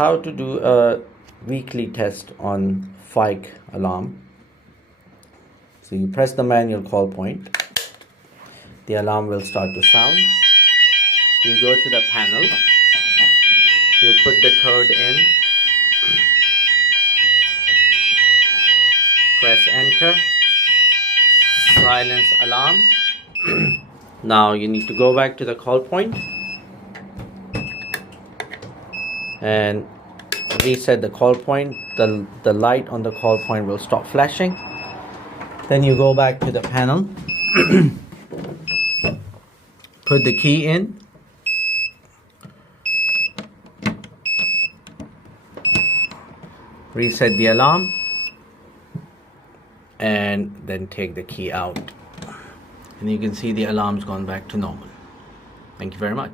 how to do a weekly test on FIKE alarm. So you press the manual call point, the alarm will start to sound. You go to the panel, you put the code in, press enter, silence alarm. Now you need to go back to the call point and reset the call point. The light on the call point will stop flashing. Then you go back to the panel, put the key in, reset the alarm, and then take the key out. And you can see the alarm's gone back to normal. Thank you very much.